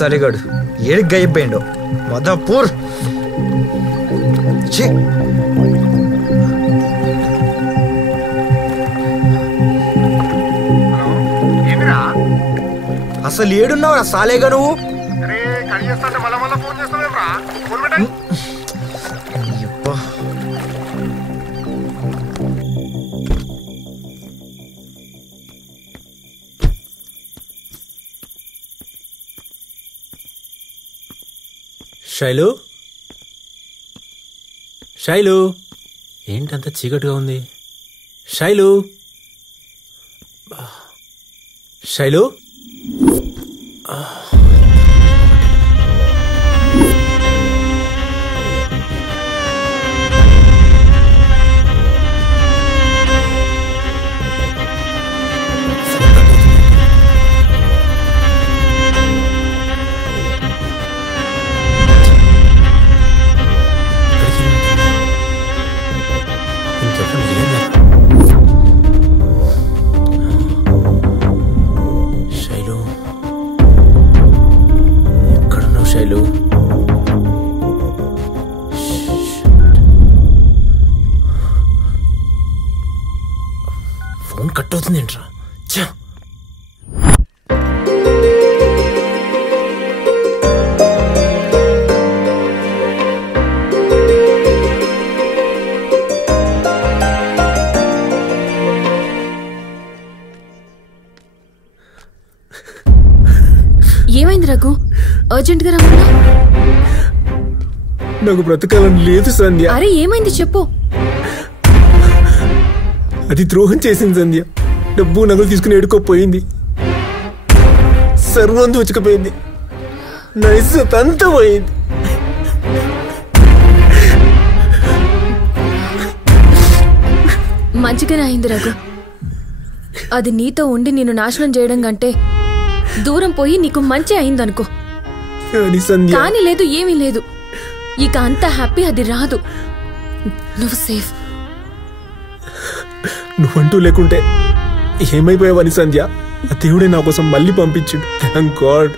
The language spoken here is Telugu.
సాలిగాడు ఏడికి గైపోయిండు మదపూర్. అసలు ఏడున్నావు సాలేగా నువ్వు? శైలు, శైలు, ఏంటంత చీకటిగా ఉంది? శైలు, శైలు, ఫోన్ కట్ అవుతుంది ఏంట్రా? ఏమైంది రఘు? అర్జెంట్ గా రమ్మన్నా. నాకు బ్రతకాలని లేదు సంధ్య. అరే ఏమైంది చెప్పు. అది ద్రోహం చేసింది సంధ్య. డబ్బు నగలు తీసుకుని ఎడుకోపోయింది. సర్వం దోచుకుపోయింది. నా ఇజ్జత్ అంతా పోయింది. మంచిగానే అయింది రఘు. అది నీతో ఉండి నిన్ను నాశనం చేయడం కంటే దూరం పోయి నీకు మంచి అయిందనుకో. కానీ లేదు, ఏమీ లేదు. ఇక అంత హ్యాపీ అది రాదు. నువ్వు సేఫ్. నువ్వంటూ లేకుంటే ఏమైపోయావని సంధ్య. ఆ దేవుడే నా కోసం మళ్ళీ పంపించిండు. Thank God.